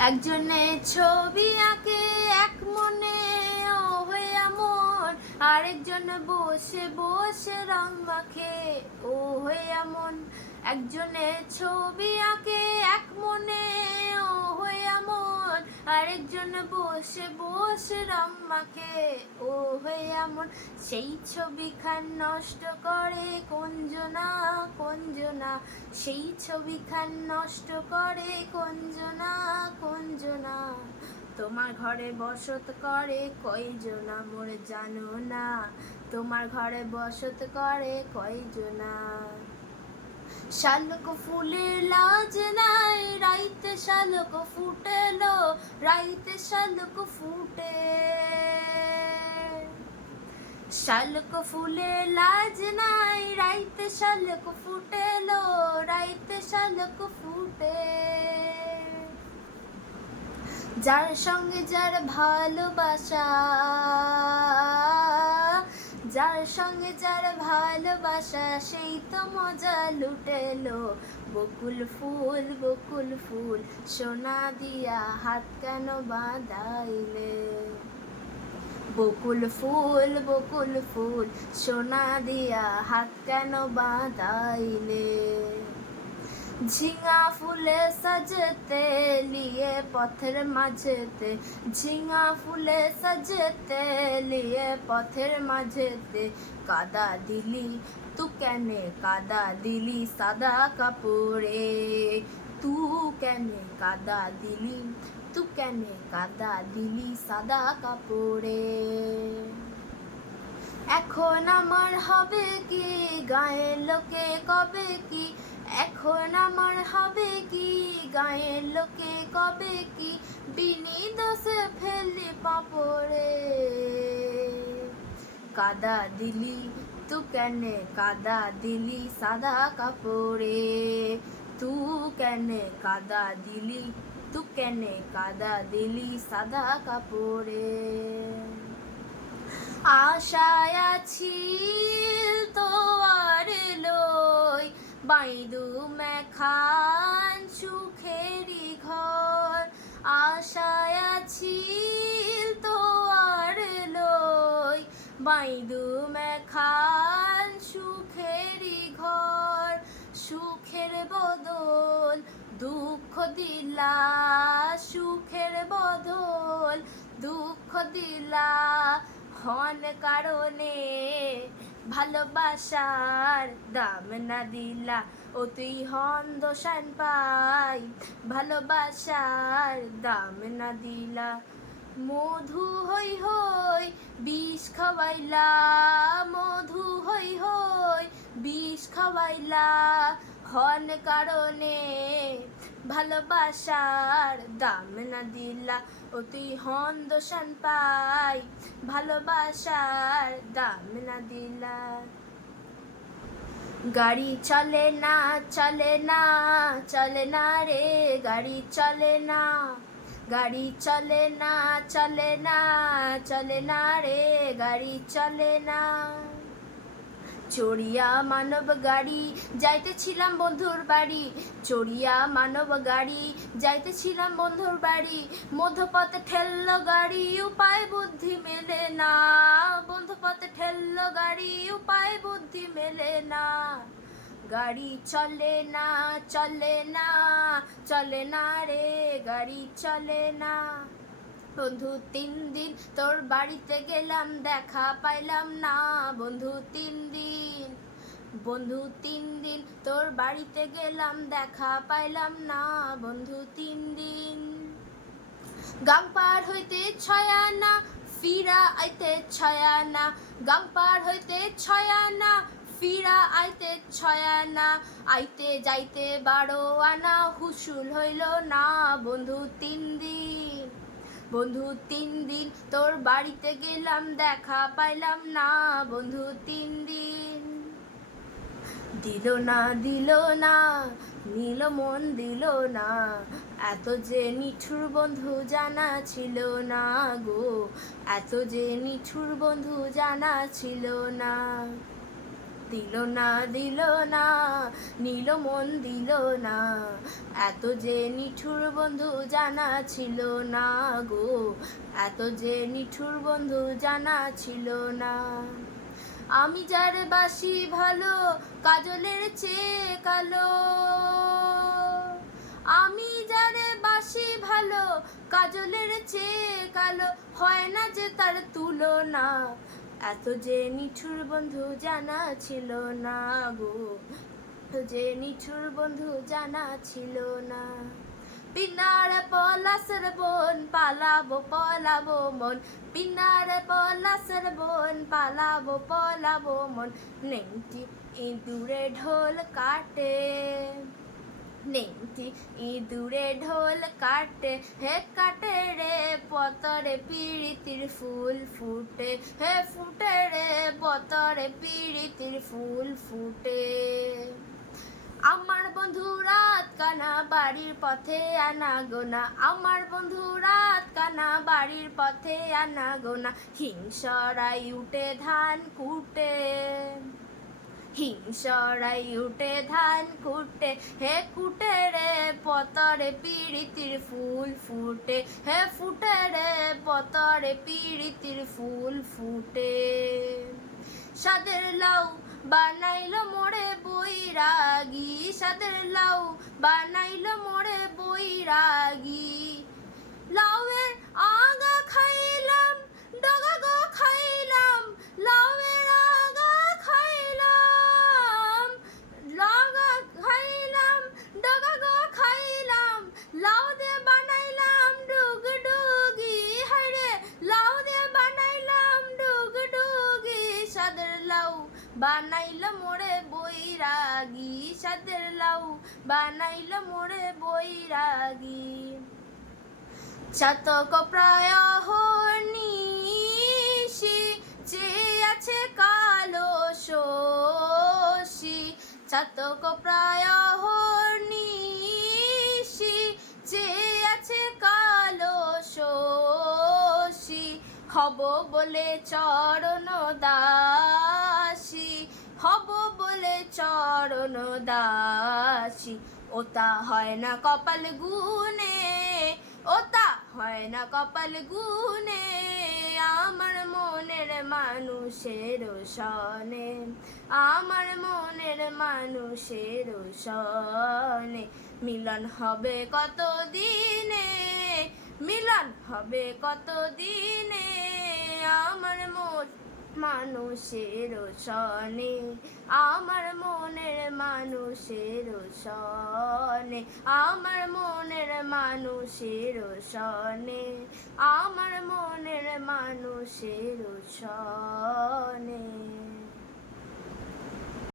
একজনে ছবি আঁকে এক মনে ও হয়ে এমন, আরেকজন বসে বসে রং মাখে ও হয়ে এমন। একজনে ছবি আঁকে এক মনে ও হয়ে এমন, আরেকজন বসে বসে রং মাখে ও হয়ে এমন। সেই ছবিখান নষ্ট করে কঞ্জনা কঞ্জনা, সেই ছবিখান নষ্ট করে কঞ্জনা কঞ্জনা। তোমার ঘরে বসত করে কয়জনা মোরে জানো না, তোমার ঘরে বসত করে কয়জনা। শালক ফুলের লাজ নাই রাইতে শালক ফুটেলো, রাইতে শালক ফুটে। শালক ফুলের লাজ নাই রাইতে শালক ফুটেলো, রাইতে শালক ফুটে। যার সঙ্গে যার ভালোবাসা, যার সঙ্গে যার ভালোবাসা সেই তো মজা লুটেলো। বকুল ফুল সোনা দিয়া হাত কেন বাঁধাইলে। বকুল ফুল সোনা দিয়া হাত কেন বাঁধাইলে। ঝিঙা ফুলে সাজতে লিয়ে পথের মাঝেতে, ঝিঙা ফুলে সাজতে লিয়ে পথের মাঝেতে। কাদা দিলি তু কেনে কাদা দিলি সাদা কাপড়ে, তু কেনে কাদা দিলি, তু কেনে কাদা দিলি সাদা কাপড়ে। এখন আমার হবে কি গায়ের লোকে কবে কি, এখন আমার হবে কি গায়ের লোকে কবে কি, বিনি দোষে ফেললি পাপড়ে। কাদা দিলি তু কেনে কাদা দিলি সাদা কাপড়ে, তু কেনে কাদা দিলি, তু কেনে কাদা দিলি সাদা কাপড়ে। আশায় আছি তো আর লই বাইদু মেখান সুখেরি ঘর। আশায় আছি তো আর লই বাইদু মেখান সুখেরি ঘর। সুখের বদল দুঃখ দিলা, সুখের বদল দুঃখ দিলা। হন কারণে ভালোবাসার দাম না দিলা, ও তুই হন দোষান পাই ভালোবাসার দাম না দিলা। মধু হই হই বিষ খাওয়াইলা, মধু হই হই বিষ খাওয়াইলা। হন কারণে ভালোবাসার দাম না দিলা, ও তুই হন দোষান পাই ভালোবাসার দাম না দিলা। গাড়ি চলে না চলে না চলে না রে, গাড়ি চলে না, গাড়ি চলে না চলে না চলে না রে, গাড়ি চলে না। চড়িয়া মানব গাড়ি যাইতেছিলাম বন্ধুর বাড়ি, চড়িয়া মানব গাড়ি যাইতেছিলাম বন্ধুর বাড়ি। মধ্যপথে ঠেললো গাড়ি উপায় বুদ্ধি মেলে না, বন্ধুপথে ঠেললো গাড়ি উপায় বুদ্ধি মেলে না। গাড়ি চলে না চলে না চলে না রে, গাড়ি চলে না। বন্ধু 3 দিন তোর বাড়িতে গেলাম দেখা পাইলাম না, বন্ধু 3 দিন, বন্ধু 3 দিন তোর বাড়িতে গেলাম দেখা পাইলাম না, বন্ধু 3 দিন। গাং পার হইতে 6 আনা ফিরা আইতে 6 আনা, গাং পার হইতে 6 আনা ফিরা আইতে 6 আনা। আইতে যাইতে 12 আনা হুসুল হইল না, বন্ধু 3 দিন, বন্ধু 3 দিন তোর বাড়িতে গেলাম দেখা পাইলাম না, বন্ধু 3 দিন। দিল না দিল না নীল মন দিল না, এত যে নিঠুর বন্ধু জানা ছিল না গো, এত যে নিঠুর বন্ধু জানা ছিল না। দিল না দিল না, নীল মন দিল না, এত যে নিঠুর বন্ধু জানা ছিল না গো, এত যে নিঠুর বন্ধু জানা ছিল না। আমি যার বাসি ভালো কাজলের চেয়ে কালো, আমি যারে বাসি ভালো কাজলের চেয়ে কালো, হয় না যে তার তুলনা, এত যে নিঠুর বন্ধু জানা ছিল না গো, এত যে নিঠুর বন্ধু জানা ছিল না। পিনারে পলাশের বোন পালাবো পলাবো মন, পিনারে পলাশের বোন পালাবো পলাবো মন, নেংটি ইঁদুরে ঢোল কাটে, নেংটি ইঁদুরে ঢোল কাটে, হে কাটে রে পতরে পিরিতির ফুল ফুটে, হে ফুটে রে পতরে পিরিতির ফুল ফুটে। আমার বন্ধু রাত কানা বাড়ির পথে আনা গোনা, আমার বন্ধু রাত কানা বাড়ির পথে আনা গোনা, হিংসরাই উঠে ধান কুটে, হিংসরাই উঠে ধান কুটে, হে কুটে রে পতরে পিরিতির ফুল ফুটে, হে ফুটে রে পতরে পিরিতির ফুল ফুটে। সাদের লাউ বানাইল মোরে বৈরাগী, সাদের লাউ বানাইল মোরে বৈরাগী, লাউয়ের আগা খাইলাম ডগা গো খাইলাম, লাউয়ের আগা খাইলাম, লগা খাইলাম ডগা গো খাইলাম, লাউ দিয়ে বানাইলাম ডুগডুগি, হায়রে লাউ দিয়ে বানাইলাম ডুগডুগি, সাদের লাউ বানাইল মোরে বৈরাগী, সাদের লাউ বানাইল মোরে বৈরাগী। চাতক প্রায় নিশি চেয়ে আছে কালো শশী, চাতক প্রায় নিশি চেয়ে আছে কালো শশী, হব বলে চরণ দাসী, হব বলে চরণ দাসী, ওতা হয় না কপাল গুনে, ওতা হয় না কপাল গুনে, আমার মনের মানুষের সনে, আমার মনের মানুষের সনে, মিলন হবে কত দিনে, মিলন হবে কত দিনে, আমার মন মানুষের সনে, আমার মনের মানুষের সনে, আমার মনের মানুষের সনে, আমার মনের মানুষের সনে।